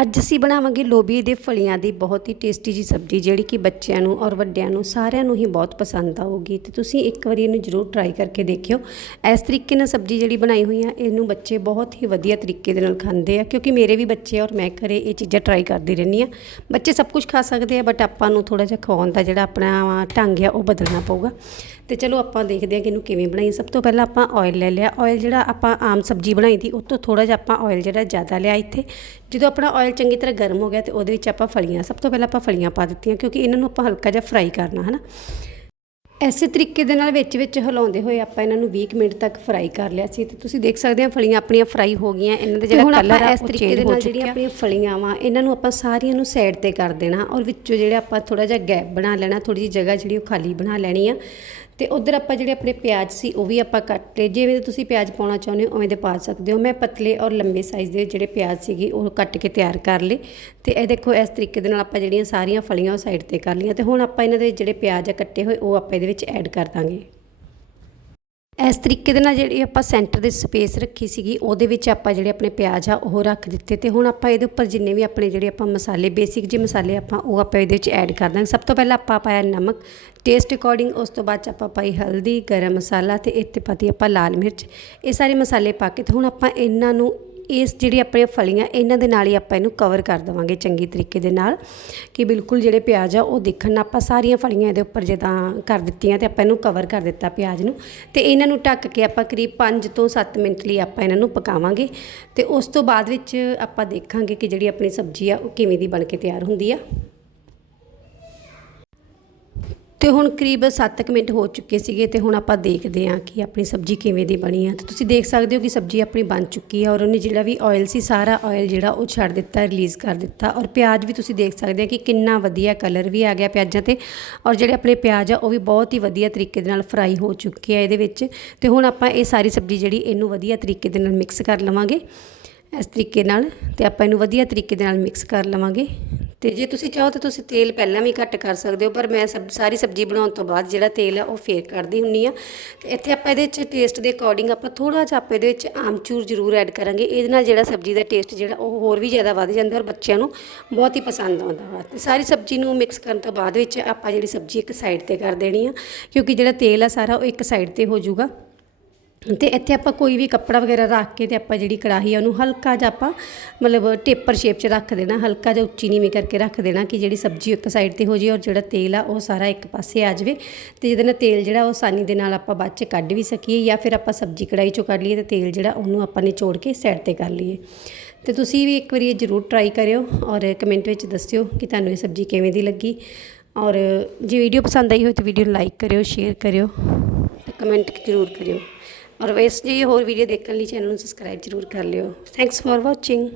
ਅੱਜ ਅਸੀਂ ਬਣਾਵਾਂਗੇ ਲੋਬੀ ਦੇ ਫਲੀਆਂ ਦੀ ਬਹੁਤ ਹੀ ਟੇਸਟੀ ਜੀ ਸਬਜ਼ੀ, ਜਿਹੜੀ ਕਿ ਬੱਚਿਆਂ ਨੂੰ ਔਰ ਵੱਡਿਆਂ ਨੂੰ ਸਾਰਿਆਂ ਨੂੰ ਹੀ ਬਹੁਤ ਪਸੰਦ ਆਊਗੀ। ਤੇ ਤੁਸੀਂ ਇੱਕ ਵਾਰੀ ਇਹਨੂੰ ਜ਼ਰੂਰ ਟਰਾਈ ਕਰਕੇ ਦੇਖਿਓ। ਇਸ ਤਰੀਕੇ ਨਾਲ ਸਬਜ਼ੀ ਜਿਹੜੀ ਬਣਾਈ ਹੋਈ ਆ, ਇਹਨੂੰ ਬੱਚੇ ਬਹੁਤ ਹੀ ਵਧੀਆ ਤਰੀਕੇ ਦੇ ਨਾਲ ਖਾਂਦੇ ਆ, ਕਿਉਂਕਿ ਮੇਰੇ ਵੀ ਬੱਚੇ ਔਰ ਮੈਂ ਘਰੇ ਇਹ ਚੀਜ਼ਾਂ ਟਰਾਈ ਕਰਦੀ ਰਹਿੰਦੀ ਆ। ਬੱਚੇ ਸਭ ਕੁਝ ਖਾ ਸਕਦੇ ਆ ਬਟ ਆਪਾਂ ਨੂੰ ਥੋੜਾ ਜਿਹਾ ਖਵਾਉਣ ਦਾ ਜਿਹੜਾ ਆਪਣਾ ਢੰਗ ਆ, ਉਹ ਬਦਲਣਾ ਪਊਗਾ। ਤੇ ਚਲੋ ਆਪਾਂ ਦੇਖਦੇ ਹਾਂ ਕਿ ਇਹਨੂੰ ਕਿਵੇਂ ਬਣਾਈਏ। ਸਭ ਤੋਂ ਪਹਿਲਾਂ ਆਪਾਂ ਆਇਲ ਲੈ ਲਿਆ। ਆਇਲ ਜਿਹੜਾ ਆਪਾਂ ਆਮ ਸਬਜ਼ੀ ਬਣਾਈ ਦੀ ਉਹ ਤੋਂ ਥੋੜਾ ਜਿਹਾ ਆਪਾਂ ਆਇਲ ਜਿਹੜਾ ਜ਼ਿਆਦਾ ਲਿਆ ਇੱਥੇ। ਜਦੋਂ ਆਪਣਾ ਆਇਲ ਚੰਗੀ ਤਰ੍ਹਾਂ ਗਰਮ ਹੋ ਗਿਆ ਤੇ ਉਹਦੇ ਵਿੱਚ ਆਪਾਂ ਫਲੀਆਂ ਸਭ ਤੋਂ ਪਹਿਲਾਂ ਆਪਾਂ ਫਲੀਆਂ ਪਾ ਦਿੱਤੀਆਂ ਕਿਉਂਕਿ ਇਹਨਾਂ ਨੂੰ ਆਪਾਂ ਹਲਕਾ ਜਿਹਾ ਫਰਾਈ ਕਰਨਾ ਹੈ ਨਾ ਐਸੇ ਤਰੀਕੇ ਦੇ ਨਾਲ ਵਿੱਚ ਵਿੱਚ ਹਿਲਾਉਂਦੇ ਹੋਏ ਆਪਾਂ ਇਹਨਾਂ ਨੂੰ 20 ਮਿੰਟ ਤੱਕ ਫਰਾਈ ਕਰ ਲਿਆ ਸੀ। ਤੇ ਤੁਸੀਂ ਦੇਖ ਸਕਦੇ ਆ ਫਲੀਆਂ ਆਪਣੀਆਂ ਫਰਾਈ ਹੋ ਗਈਆਂ ਇਹਨਾਂ ਦਾ ਜਿਹੜਾ ਕਲਰ ਹੈ ਇਸ ਤਰੀਕੇ ਦੇ ਨਾਲ ਜਿਹੜੀਆਂ ਆਪਣੀਆਂ ਫਲੀਆਂ ਵਾ ਇਹਨਾਂ ਨੂੰ ਆਪਾਂ ਸਾਰੀਆਂ ਨੂੰ ਸਾਈਡ ਤੇ ਕਰ ਦੇਣਾ ਔਰ ਵਿੱਚੋਂ ਜਿਹੜੇ ਆਪਾਂ ਥੋੜਾ ਜਿਹਾ ਗੈਪ ਬਣਾ ਲੈਣਾ ਥੋੜੀ ਜਿਹੀ ਜਗ੍ਹਾ ਜਿਹੜੀ ਉਹ ਖਾਲੀ ਬਣਾ ਲੈਣੀ ਆ। ਤੇ ਉਧਰ ਆਪਾਂ ਜਿਹੜੇ ਆਪਣੇ ਪਿਆਜ਼ ਸੀ, ਉਹ ਵੀ ਆਪਾਂ ਕੱਟ ਲਏ। ਜਿਵੇਂ ਤੁਸੀਂ ਪਿਆਜ਼ ਪਾਉਣਾ ਚਾਹੁੰਦੇ ਹੋ, ਉਵੇਂ ਦੇ ਪਾ ਸਕਦੇ ਹੋ। ਮੈਂ ਪਤਲੇ ਔਰ ਲੰਬੇ ਸਾਈਜ਼ ਦੇ ਜਿਹੜੇ ਪਿਆਜ਼ ਸੀਗੇ, ਉਹ ਕੱਟ ਕੇ ਤਿਆਰ ਕਰ ਲਏ। ਤੇ ਇਹ ਦੇਖੋ, ਇਸ ਤਰੀਕੇ ਦੇ ਨਾਲ ਆਪਾਂ ਜਿਹੜੀਆਂ ਸਾਰੀਆਂ ਫਲੀਆਂ ਉਹ ਸਾਈਡ ਤੇ ਕਰ ਲਈਆਂ। ਤੇ ਹੁਣ ਆਪਾਂ ਇਹਨਾਂ ਦੇ ਜਿਹੜੇ ਪਿਆਜ਼ ਆ ਕੱਟੇ ਹੋਏ, ਉਹ ਆਪਾਂ ਇਹਦੇ ਵਿੱਚ ਐਡ ਕਰ ਦਾਂਗੇ। ਇਸ ਤਰੀਕੇ ਦੇ ਨਾਲ ਜਿਹੜੀ ਆਪਾਂ ਸੈਂਟਰ ਦੇ ਸਪੇਸ ਰੱਖੀ ਸੀਗੀ, ਉਹਦੇ ਵਿੱਚ ਆਪਾਂ ਜਿਹੜੇ ਆਪਣੇ ਪਿਆਜ਼ ਆ, ਉਹ ਰੱਖ ਦਿੱਤੇ ਤੇ ਹੁਣ ਆਪਾਂ ਇਹਦੇ ਉੱਪਰ ਜਿੰਨੇ ਵੀ ਆਪਣੇ ਜਿਹੜੇ ਆਪਾਂ ਮਸਾਲੇ ਬੇਸਿਕ ਜਿਹੇ ਮਸਾਲੇ ਆਪਾਂ, ਉਹ ਆਪਾਂ ਇਹਦੇ ਵਿੱਚ ਐਡ ਕਰ ਦਾਂਗੇ। ਸਭ ਤੋਂ ਪਹਿਲਾਂ ਆਪਾਂ ਪਾਇਆ ਨਮਕ ਟੇਸਟ ਅਕੋਰਡਿੰਗ ਉਸ ਤੋਂ ਬਾਅਦ 'ਚ ਆਪਾਂ ਪਾਈ ਹਲਦੀ, ਗਰਮ ਮਸਾਲਾ ਤੇ ਇੱਥੇ ਪਾਤੀ ਆਪਾਂ ਲਾਲ ਮਿਰਚ। ਇਹ ਸਾਰੇ ਮਸਾਲੇ ਪਾ ਕੇ ਤੇ ਹੁਣ ਆਪਾਂ ਇਹਨਾਂ ਨੂੰ ਇਸ ਜਿਹੜੀ ਆਪਣੀਆਂ ਫਲੀਆਂ, ਇਹਨਾਂ ਦੇ ਨਾਲ ਹੀ ਆਪਾਂ ਇਹਨੂੰ ਕਵਰ ਕਰ ਦੇਵਾਂਗੇ ਚੰਗੀ ਤਰੀਕੇ ਦੇ ਨਾਲ। ਕਿ ਬਿਲਕੁਲ ਜਿਹੜੇ ਪਿਆਜ਼ ਆ, ਉਹ ਦੇਖਣ ਆਪਾਂ ਸਾਰੀਆਂ ਫਲੀਆਂ ਇਹਦੇ ਉੱਪਰ ਜਿੱਦਾਂ ਕਰ ਦਿੱਤੀਆਂ ਤੇ ਆਪਾਂ ਇਹਨੂੰ ਕਵਰ ਕਰ ਦਿੱਤਾ ਪਿਆਜ਼ ਨੂੰ। ਤੇ ਇਹਨਾਂ ਨੂੰ ਢੱਕ ਕੇ ਆਪਾਂ ਕਰੀਬ 5 ਤੋਂ 7 ਮਿੰਟ ਲਈ ਆਪਾਂ ਇਹਨਾਂ ਨੂੰ ਪਕਾਵਾਂਗੇ। ਤੇ ਉਸ ਤੋਂ ਬਾਅਦ ਵਿੱਚ ਆਪਾਂ ਦੇਖਾਂਗੇ ਕਿ ਜਿਹੜੀ ਆਪਣੀ ਸਬਜ਼ੀ ਆ, ਉਹ ਕਿਵੇਂ ਦੀ ਬਣ ਕੇ ਤਿਆਰ ਹੁੰਦੀ ਆ। ਤੇ ਹੁਣ ਕਰੀਬ 7 ਮਿੰਟ ਹੋ ਚੁੱਕੇ ਸੀਗੇ ਤੇ ਹੁਣ ਆਪਾਂ ਦੇਖਦੇ ਹਾਂ ਕਿ ਆਪਣੀ ਸਬਜ਼ੀ ਕਿਵੇਂ ਦੀ ਬਣੀ ਆ ਤੇ ਤੁਸੀਂ ਦੇਖ ਸਕਦੇ ਹੋ ਕਿ ਸਬਜ਼ੀ ਆਪਣੀ ਬਣ ਚੁੱਕੀ ਆ ਔਰ ਉਹਨੇ ਜਿਹੜਾ ਵੀ ਆਇਲ ਸੀ, ਸਾਰਾ ਆਇਲ ਜਿਹੜਾ ਉਹ ਛੱਡ ਦਿੱਤਾ ਰਿਲੀਜ਼ ਕਰ ਦਿੱਤਾ ਔਰ ਪਿਆਜ਼ ਵੀ ਤੁਸੀਂ ਦੇਖ ਸਕਦੇ ਹੋ ਕਿ ਕਿੰਨਾ ਵਧੀਆ ਕਲਰ ਵੀ ਆ ਗਿਆ ਪਿਆਜ਼ਾਂ ਤੇ ਔਰ ਜਿਹੜੇ ਆਪਣੇ ਪਿਆਜ਼ ਆ, ਉਹ ਵੀ ਬਹੁਤ ਹੀ ਵਧੀਆ ਤਰੀਕੇ ਦੇ ਨਾਲ ਫਰਾਈ ਹੋ ਚੁੱਕੇ ਆ ਇਹਦੇ ਵਿੱਚ। ਤੇ ਹੁਣ ਆਪਾਂ ਇਹ ਸਾਰੀ ਸਬਜ਼ੀ ਜਿਹੜੀ ਇਹਨੂੰ ਵਧੀਆ ਤਰੀਕੇ ਦੇ ਨਾਲ ਮਿਕਸ ਕਰ ਲਵਾਂਗੇ। ਇਸ ਤਰੀਕੇ ਨਾਲ ਤੇ ਆਪਾਂ ਇਹਨੂੰ ਵਧੀਆ ਤਰੀਕੇ ਦੇ ਨਾਲ ਮਿਕਸ ਕਰ ਲਵਾਂਗੇ। ਤੇ ਜੇ ਤੁਸੀਂ ਚਾਹੋ ਤਾਂ ਤੁਸੀਂ ਤੇਲ ਪਹਿਲਾਂ ਵੀ ਘੱਟ ਕਰ ਸਕਦੇ ਹੋ, ਪਰ ਮੈਂ ਸਬ, ਸਾਰੀ ਸਬਜ਼ੀ ਬਣਾਉਣ ਤੋਂ ਬਾਅਦ ਜਿਹੜਾ ਤੇਲ ਆ ਉਹ ਫੇਰ ਕਰਦੀ ਹੁੰਨੀ ਆ। ਤੇ ਇੱਥੇ ਆਪਾਂ ਇਹਦੇ ਵਿੱਚ ਟੇਸਟ ਦੇ ਅਕੋਰਡਿੰਗ ਆਪਾਂ ਥੋੜਾ ਜਿਹਾ ਆਪਾਂ ਇਹਦੇ ਵਿੱਚ ਆਮਚੂਰ ਜ਼ਰੂਰ ਐਡ ਕਰਾਂਗੇ। ਇਹਦੇ ਨਾਲ ਜਿਹੜਾ ਸਬਜ਼ੀ ਦਾ ਟੇਸਟ ਜਿਹੜਾ ਉਹ ਹੋਰ ਵੀ ਜ਼ਿਆਦਾ ਵੱਧ ਜਾਂਦਾ ਔਰ ਬੱਚਿਆਂ ਨੂੰ ਬਹੁਤ ਹੀ ਪਸੰਦ ਆਉਂਦਾ ਵਾ। ਤੇ ਸਾਰੀ ਸਬਜ਼ੀ ਨੂੰ ਮਿਕਸ ਕਰਨ ਤੋਂ ਬਾਅਦ ਵਿੱਚ ਆਪਾਂ ਜਿਹੜੀ ਸਬਜ਼ੀ ਇੱਕ ਸਾਈਡ ਤੇ ਕਰ ਦੇਣੀ ਆ, ਕਿਉਂਕਿ ਜਿਹੜਾ ਤੇਲ ਆ ਸਾਰਾ ਉਹ ਇੱਕ ਸਾਈਡ ਤੇ ਹੋ ਜਾਊਗਾ। ਅਤੇ ਇੱਥੇ ਆਪਾਂ ਕੋਈ ਵੀ ਕੱਪੜਾ ਵਗੈਰਾ ਰੱਖ ਕੇ ਅਤੇ ਆਪਾਂ ਜਿਹੜੀ ਕੜਾਹੀ ਆ ਉਹਨੂੰ ਹਲਕਾ ਜਿਹਾ ਆਪਾਂ ਮਤਲਬ ਟੇਪਰ ਸ਼ੇਪ 'ਚ ਰੱਖ ਦੇਣਾ, ਹਲਕਾ ਜਿਹਾ ਉੱਚੀ ਨੀਵੀਂ ਕਰਕੇ ਰੱਖ ਦੇਣਾ ਕਿ ਜਿਹੜੀ ਸਬਜ਼ੀ ਇੱਕ ਸਾਈਡ ਤੇ ਹੋ ਜੇ ਔਰ ਜਿਹੜਾ ਤੇਲ ਆ ਉਹ ਸਾਰਾ ਇੱਕ ਪਾਸੇ ਆ ਜਾਵੇ ਤੇ ਜਿਹਦੇ ਨਾਲ ਤੇਲ ਜਿਹੜਾ ਉਹ ਆਸਾਨੀ ਦੇ ਨਾਲ ਆਪਾਂ ਬਾਅਦ 'ਚ ਕੱਢ ਵੀ ਸਕੀਏ ਜਾਂ ਫਿਰ ਆਪਾਂ ਸਬਜ਼ੀ ਕੜਾਹੀ 'ਚੋਂ ਕੱਢ ਲਈਏ ਤੇ ਤੇਲ ਜਿਹੜਾ ਉਹਨੂੰ ਆਪਾਂ ਨੇ ਚੋੜ ਕੇ ਸਾਈਡ ਤੇ ਕਰ ਲਈਏ। ਤੇ ਤੁਸੀਂ ਵੀ ਇੱਕ ਵਾਰੀ ਇਹ ਜ਼ਰੂਰ ਟਰਾਈ ਕਰਿਓ ਔਰ ਕਮੈਂਟ ਵਿੱਚ ਦੱਸਿਓ ਕਿ ਤੁਹਾਨੂੰ ਇਹ ਸਬਜ਼ੀ ਕਿਵੇਂ ਦੀ ਲੱਗੀ। ਔਰ ਜੇ ਵੀਡੀਓ ਪਸੰਦ ਆਈ ਹੋਵੇ ਤਾਂ ਵੀਡੀਓ ਨੂੰ ਲਾਈਕ ਕਰਿਓ ਸ਼ੇਅਰ ਕਰਿਓ ਤੇ ਕਮੈਂਟ ਜ਼ਰੂਰ ਕਰਿਓ। ਔਰ ਵੈਸੇ ਜੇ ਹੋਰ ਵੀਡੀਓ ਦੇਖਣ ਲਈ ਚੈਨਲ ਨੂੰ ਸਬਸਕ੍ਰਾਈਬ ਜ਼ਰੂਰ ਕਰ ਲਿਓ। Thanks for watching